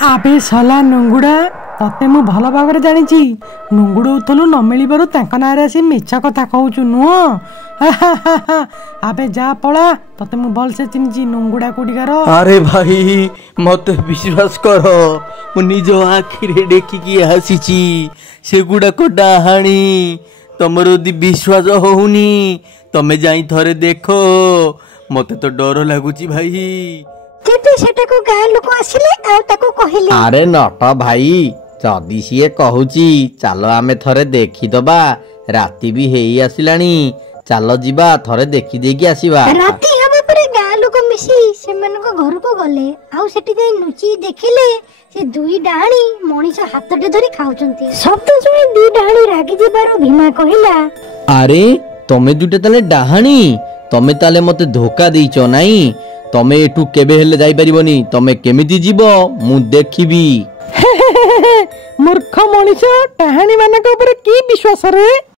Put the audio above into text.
आबे सला नुंगुड़ा तते मु भल भाव जानी नुंगुड़ उथलु न मिलबारु तांका नारे आसी मिछ कथा कहूचु नुह आबे जा पळा तते मु भल से चिन्ही नुंगुड़ा कोडिकार। अरे भाई मत विश्वास कर मु निज आखिरे देखिकी हसीची सेगुड़ा को डाहाणी तमर यदि विश्वास होउनी तमे जाई थरे देखो मते तो डर लागुची भाई। अरे नट भाई जदि सी कहूची चलो आमे थरे देखीदबा राति भी हेई आसिलानी चलो जीवा थरे देखी देकी आसीबा। राति हबे परे गाँ लोक मिसी सेमान को घर को गले आउ सेठी जाई नुची देखिले से दुई डाणी मनीष हाथटे धरी खाउचंती शब्द सुनी दुई डाणी रागी जेबारो भीमा कहिला अरे तमे दुटे ताले डाहाणी तमे ताले मते धोखा देइचो नाही तमे एठू केबे हेले जाई परिबनी तमे केमिति जीवो मु देखिबी। मूर्ख मनीष डाहाणी मानक ऊपर की विश्वास रे।